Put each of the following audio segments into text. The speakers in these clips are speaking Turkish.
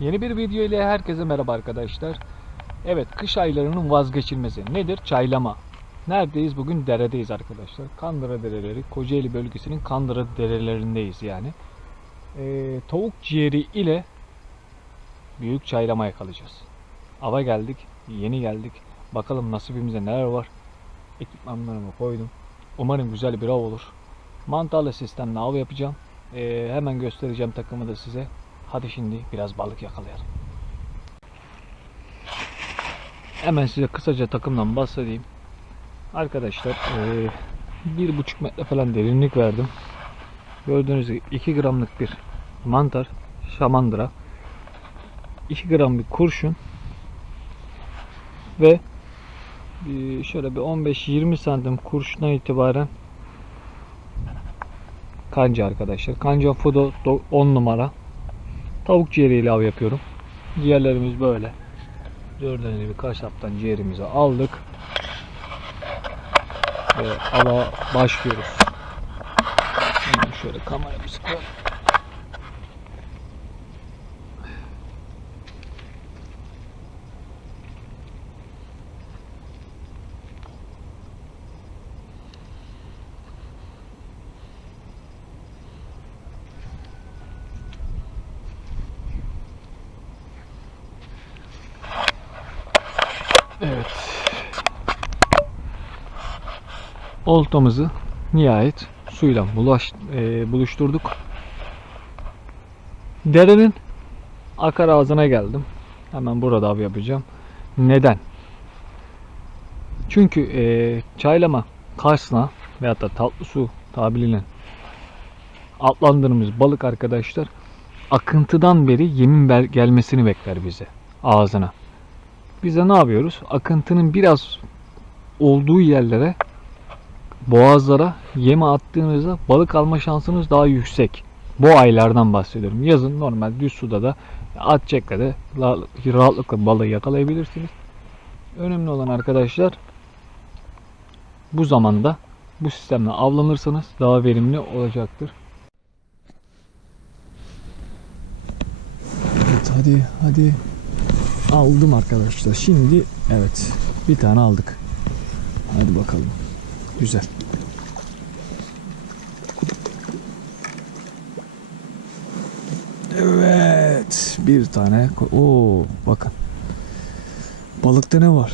Yeni bir video ile herkese merhaba arkadaşlar. Evet kış aylarının vazgeçilmezi nedir? Çaylama. Neredeyiz? Bugün deredeyiz arkadaşlar. Kandıra dereleri, Kocaeli bölgesinin Kandıra derelerindeyiz yani. Ee, tavuk ciğeri ile büyük çaylama yakalayacağız. Ava geldik, yeni geldik. Bakalım nasibimizde neler var. Ekipmanlarımı koydum. Umarım güzel bir av olur. Mantarlı sistemle av yapacağım. Ee, hemen göstereceğim takımı da size. Hadi şimdi biraz balık yakalayalım. Hemen size kısaca takımdan bahsedeyim. Arkadaşlar ee, bir buçuk metre falan derinlik verdim. Gördüğünüz gibi 2 gramlık bir mantar, şamandıra, 2 gram bir kurşun ve bir şöyle bir 15-20 santim kurşundan itibaren kanca arkadaşlar. Kanca Fodo 10 numara. Tavuk ciğeriyle av yapıyorum. Ciğerlerimiz böyle. Gördüğünüz gibi kasaptan ciğerimizi aldık. Ve ava başlıyoruz. Hemen şöyle kameramızı koyalım. Evet. Oltamızı nihayet suyla bulaş, e, buluşturduk. Derenin akar ağzına geldim. Hemen burada av yapacağım. Neden? Çünkü e, çaylama, karsna veyahut da tatlı su tabiriyle adlandırdığımız balık arkadaşlar akıntıdan beri yemin gelmesini bekler bize ağzına. Biz de ne yapıyoruz? Akıntının biraz olduğu yerlere boğazlara yeme attığınızda balık alma şansınız daha yüksek. Bu aylardan bahsediyorum. Yazın normal düz suda da at çekle rahatlıkla balığı yakalayabilirsiniz. Önemli olan arkadaşlar bu zamanda bu sistemle avlanırsanız daha verimli olacaktır. Evet hadi hadi. Aldım arkadaşlar. Şimdi evet bir tane aldık. Hadi bakalım. Güzel. Evet bir tane. Oo bakın. Balıkta ne var?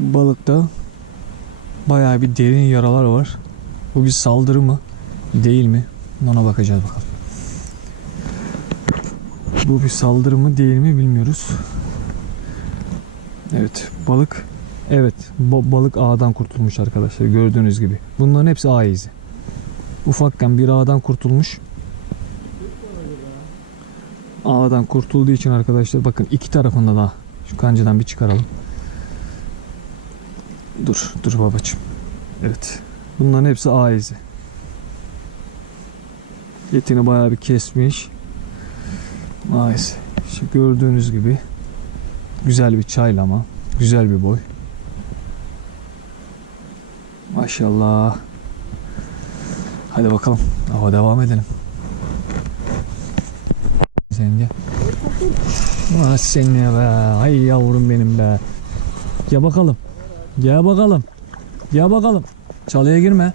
Balıkta bayağı bir derin yaralar var. Bu bir saldırı mı? Değil mi? Ona bakacağız bakalım. Bu bir saldırı mı değil mi bilmiyoruz. Evet balık evet ba- balık ağdan kurtulmuş arkadaşlar gördüğünüz gibi. Bunların hepsi ağ izi. Ufakken bir ağdan kurtulmuş. Ağdan kurtulduğu için arkadaşlar bakın iki tarafında da şu kancadan bir çıkaralım. Dur dur babacığım. Evet. Bunların hepsi ağ izi. Etini bayağı bir kesmiş. Maalesef. İşte gördüğünüz gibi güzel bir çaylama, güzel bir boy. Maşallah. Hadi bakalım. Hava devam edelim. Sen gel. Ah sen ne be. Ay yavrum benim be. Gel bakalım. Gel bakalım. Gel bakalım. Çalıya girme.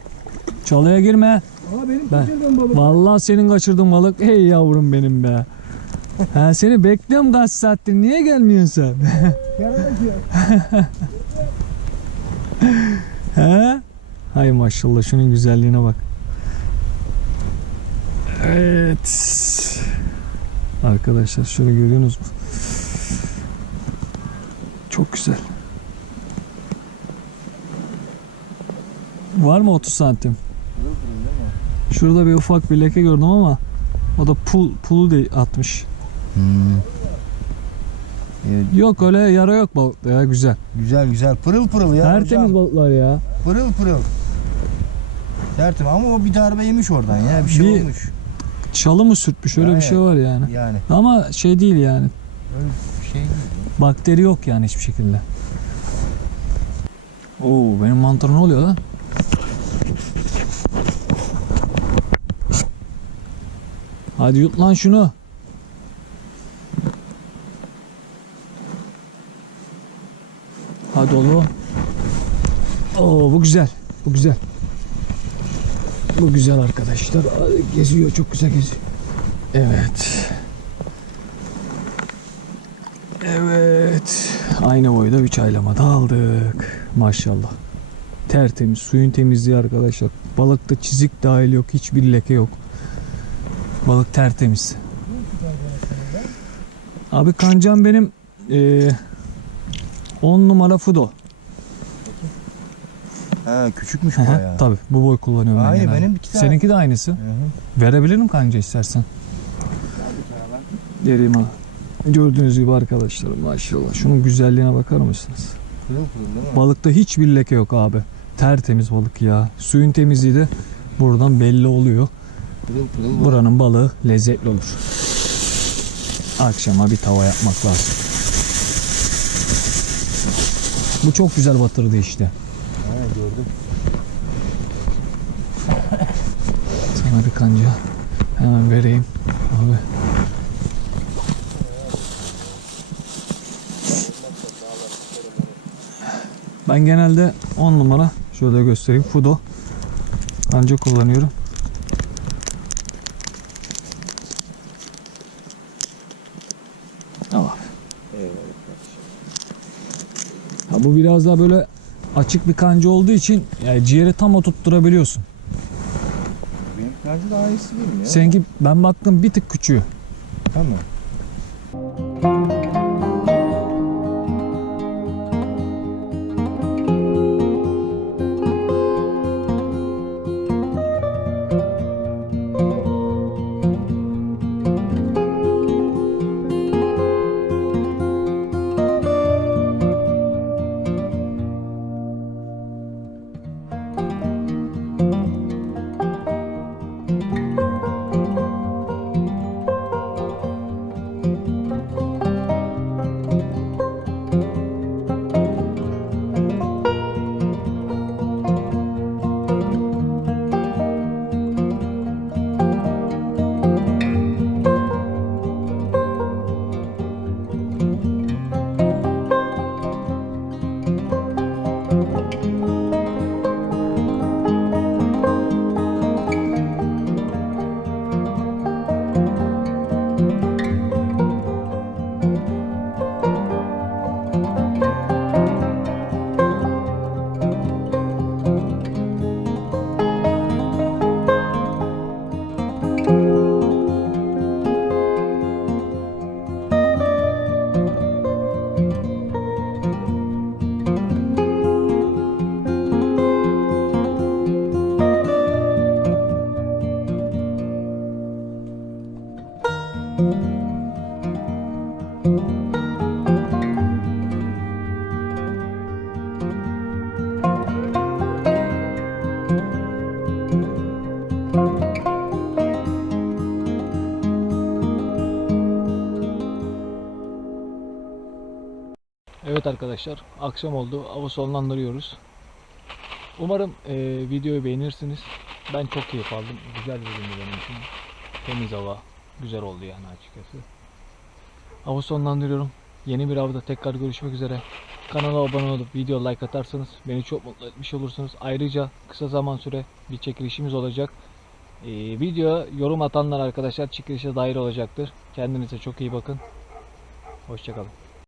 Çalıya girme. Aa benim Ben-. Vallahi senin kaçırdığın balık. Hey yavrum benim be. Ha seni bekliyorum kaç saattir. Niye gelmiyorsun sen? He? Hay maşallah şunun güzelliğine bak. Evet. Arkadaşlar şöyle görüyorsunuz mu? Çok güzel. Var mı 30 santim? Şurada bir ufak bir leke gördüm ama o da pul pulu de atmış. Evet, Yok öyle yara yok balıkta ya güzel. güzel güzel pırıl pırıl ya Tertemiz hocam. balıklar ya. Pırıl pırıl. Tertemiz ama o bir darbe yemiş oradan ya bir şey Bir- olmuş. Çalı mı sürtmüş öyle bir Evet. şey var yani. Yani Ama şey değil yani. öyle bir şey değil. Bakteri yok yani hiçbir şekilde. Oo benim mantar ne oluyor lan? Hadi yut lan şunu. Oğlum. Oo bu güzel. Bu güzel. Bu güzel arkadaşlar. Geziyor çok güzel geziyor. Evet. Evet. Aynı boyda bir çaylama da aldık. Maşallah. Tertemiz. Suyun temizliği arkadaşlar. Balıkta çizik dahil yok. Hiçbir leke yok. Balık tertemiz. Abi kancam benim 10 numara fudo. Ha küçükmüş hı, bayağı. Tabii bu boy kullanıyorum ben Hayır genelde. benim iki tane. Seninki de aynısı. Hı hı. Verebilirim kanca istersen. Vereyim ha. Gördüğünüz gibi arkadaşlar maşallah. Şunun güzelliğine bakar mısınız? Kırıl kırıl değil mi? Balıkta hiçbir leke yok abi. Tertemiz balık ya. Suyun temizliği de buradan belli oluyor. Bu. Buranın balığı lezzetli olur. Akşama bir tava yapmak lazım. Bu çok güzel batırdı işte. Ha gördüm. Sana bir kanca hemen vereyim. Abi. Ben genelde 10 numara şöyle göstereyim. Fudo kanca kullanıyorum. Al abi. Ha, bu biraz daha böyle açık bir kanca olduğu için yani ciğeri tam oturtturabiliyorsun. Benim bence daha iyisi değil mi ya? Seninki ben baktım bir tık küçüğü. Tamam. Evet arkadaşlar akşam oldu. Avı sonlandırıyoruz. Umarım e, videoyu beğenirsiniz. Ben çok keyif aldım. Güzel bir gündü benim için. Temiz hava. Güzel oldu yani açıkçası. Avı sonlandırıyorum. Yeni bir avda tekrar görüşmek üzere. Kanala abone olup video like atarsanız beni çok mutlu etmiş olursunuz. Ayrıca kısa zaman süre bir çekilişimiz olacak. E, video yorum atanlar arkadaşlar çekilişe dahil olacaktır. Kendinize çok iyi bakın. Hoşçakalın.